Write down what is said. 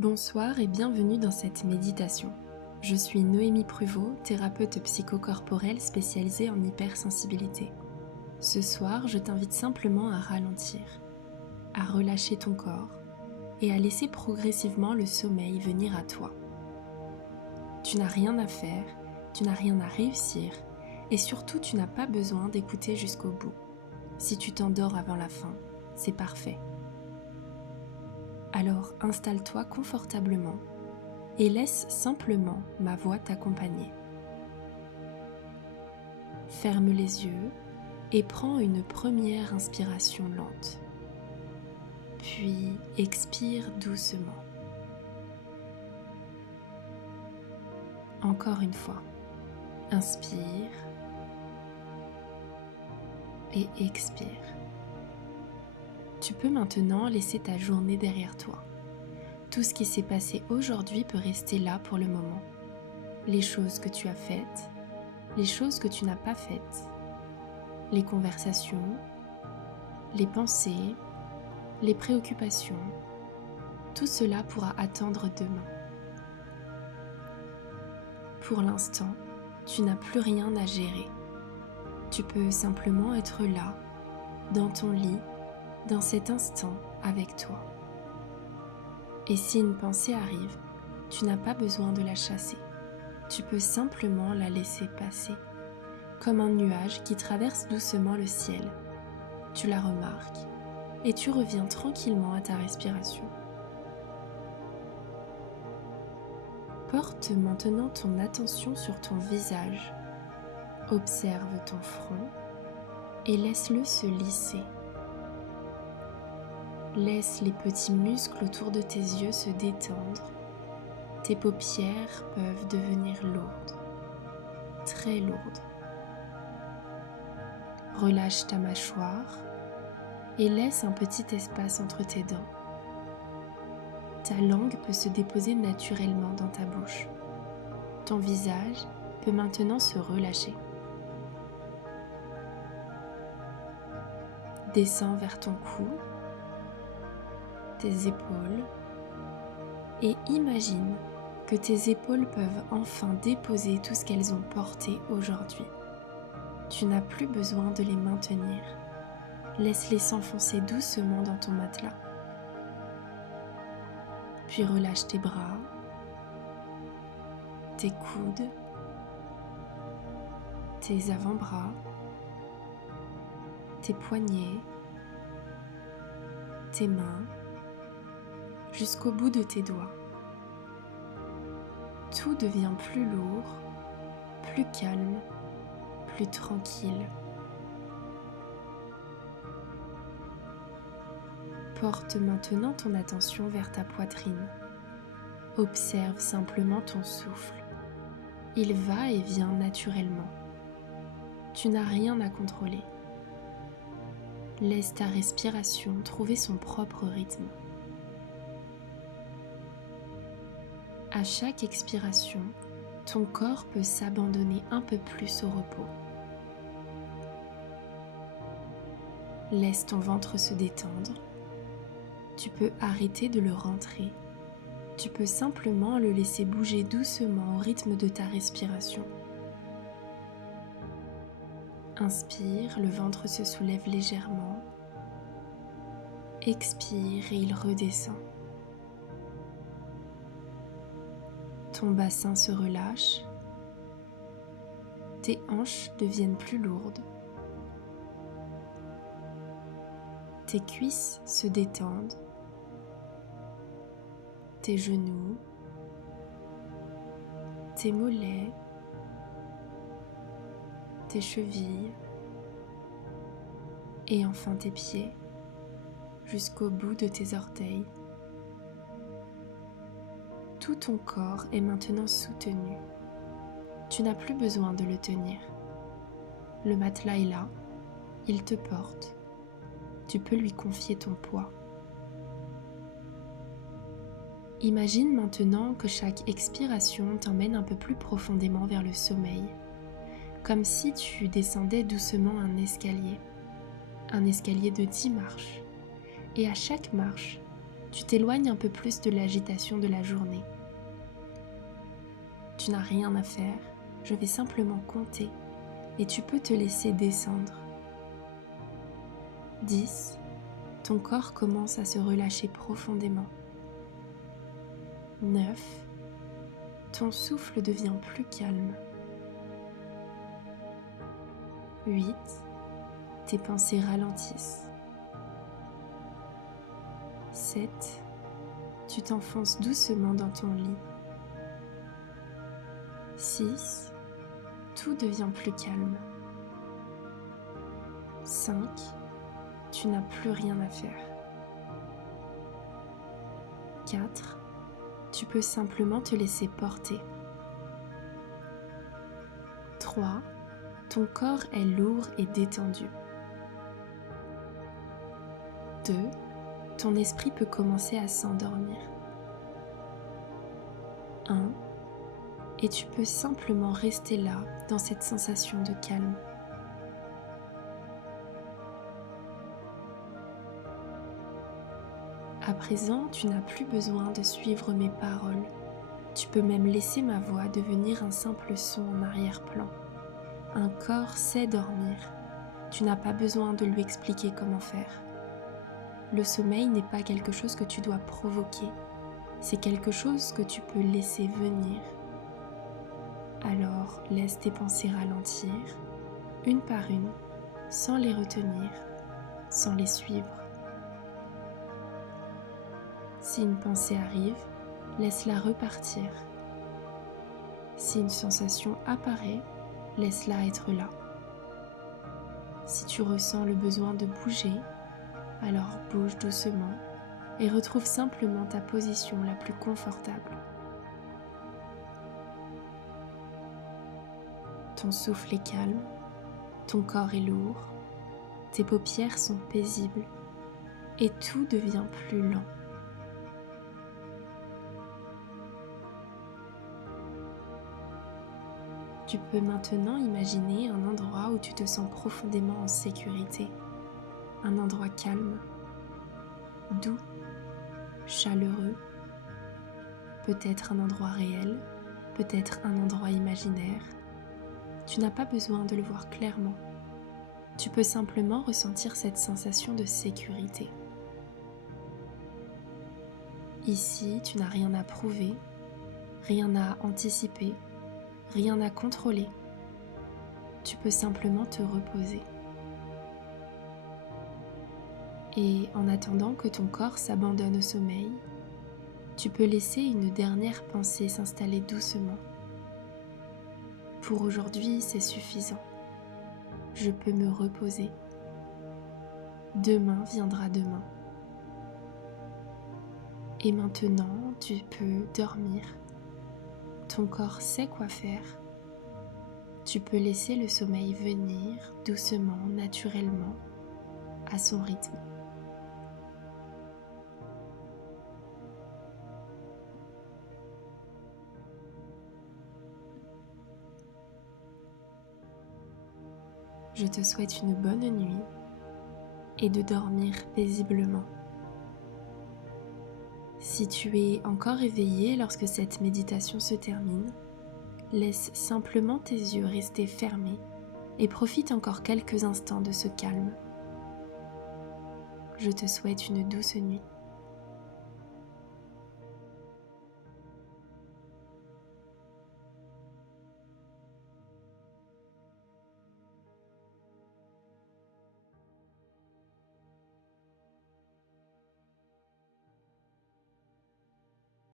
Bonsoir et bienvenue dans cette méditation. Je suis Noémie Pruvot, thérapeute psychocorporelle spécialisée en hypersensibilité. Ce soir, je t'invite simplement à ralentir, à relâcher ton corps et à laisser progressivement le sommeil venir à toi. Tu n'as rien à faire, tu n'as rien à réussir et surtout tu n'as pas besoin d'écouter jusqu'au bout. Si tu t'endors avant la fin, c'est parfait. Alors installe-toi confortablement et laisse simplement ma voix t'accompagner. Ferme les yeux et prends une première inspiration lente. Puis expire doucement. Encore une fois, inspire et expire. Tu peux maintenant laisser ta journée derrière toi. Tout ce qui s'est passé aujourd'hui peut rester là pour le moment. Les choses que tu as faites, les choses que tu n'as pas faites, les conversations, les pensées, les préoccupations, tout cela pourra attendre demain. Pour l'instant, tu n'as plus rien à gérer. Tu peux simplement être là, dans ton lit, dans cet instant avec toi. Et si une pensée arrive, tu n'as pas besoin de la chasser. Tu peux simplement la laisser passer, comme un nuage qui traverse doucement le ciel. Tu la remarques et tu reviens tranquillement à ta respiration. Porte maintenant ton attention sur ton visage. Observe ton front et laisse-le se lisser. Laisse les petits muscles autour de tes yeux se détendre. Tes paupières peuvent devenir lourdes, très lourdes. Relâche ta mâchoire et laisse un petit espace entre tes dents. Ta langue peut se déposer naturellement dans ta bouche. Ton visage peut maintenant se relâcher. Descends vers ton cou, tes épaules et imagine que tes épaules peuvent enfin déposer tout ce qu'elles ont porté aujourd'hui. Tu n'as plus besoin de les maintenir. Laisse-les s'enfoncer doucement dans ton matelas. Puis relâche tes bras, tes coudes, tes avant-bras, tes poignets, tes mains, jusqu'au bout de tes doigts. Tout devient plus lourd, plus calme, plus tranquille. Porte maintenant ton attention vers ta poitrine. Observe simplement ton souffle. Il va et vient naturellement. Tu n'as rien à contrôler. Laisse ta respiration trouver son propre rythme. À chaque expiration, ton corps peut s'abandonner un peu plus au repos. Laisse ton ventre se détendre. Tu peux arrêter de le rentrer. Tu peux simplement le laisser bouger doucement au rythme de ta respiration. Inspire, le ventre se soulève légèrement. Expire et il redescend. Ton bassin se relâche. Tes hanches deviennent plus lourdes. Tes cuisses se détendent. Tes genoux, tes mollets, tes chevilles et enfin tes pieds jusqu'au bout de tes orteils. Tout ton corps est maintenant soutenu. Tu n'as plus besoin de le tenir. Le matelas est là, il te porte. Tu peux lui confier ton poids. Imagine maintenant que chaque expiration t'emmène un peu plus profondément vers le sommeil, comme si tu descendais doucement un escalier de 10 marches, et à chaque marche, tu t'éloignes un peu plus de l'agitation de la journée. Tu n'as rien à faire, je vais simplement compter et tu peux te laisser descendre. 10. Ton corps commence à se relâcher profondément. 9. Ton souffle devient plus calme. 8. Tes pensées ralentissent. 7. Tu t'enfonces doucement dans ton lit. 6. Tout devient plus calme. 5. Tu n'as plus rien à faire. 4. Tu peux simplement te laisser porter. 3. Ton corps est lourd et détendu. 2. Ton esprit peut commencer à s'endormir. 1. Et tu peux simplement rester là, dans cette sensation de calme. À présent, tu n'as plus besoin de suivre mes paroles. Tu peux même laisser ma voix devenir un simple son en arrière-plan. Un corps sait dormir. Tu n'as pas besoin de lui expliquer comment faire. Le sommeil n'est pas quelque chose que tu dois provoquer. C'est quelque chose que tu peux laisser venir. Alors, laisse tes pensées ralentir, une par une, sans les retenir, sans les suivre. Si une pensée arrive, laisse-la repartir. Si une sensation apparaît, laisse-la être là. Si tu ressens le besoin de bouger, alors bouge doucement et retrouve simplement ta position la plus confortable. Ton souffle est calme, ton corps est lourd, tes paupières sont paisibles et tout devient plus lent. Tu peux maintenant imaginer un endroit où tu te sens profondément en sécurité, un endroit calme, doux, chaleureux, peut-être un endroit réel, peut-être un endroit imaginaire. Tu n'as pas besoin de le voir clairement. Tu peux simplement ressentir cette sensation de sécurité. Ici, tu n'as rien à prouver, rien à anticiper, rien à contrôler. Tu peux simplement te reposer. Et en attendant que ton corps s'abandonne au sommeil, tu peux laisser une dernière pensée s'installer doucement. Pour aujourd'hui, c'est suffisant. Je peux me reposer. Demain viendra demain. Et maintenant, tu peux dormir. Ton corps sait quoi faire. Tu peux laisser le sommeil venir doucement, naturellement, à son rythme. Je te souhaite une bonne nuit et de dormir paisiblement. Si tu es encore éveillé lorsque cette méditation se termine, laisse simplement tes yeux rester fermés et profite encore quelques instants de ce calme. Je te souhaite une douce nuit.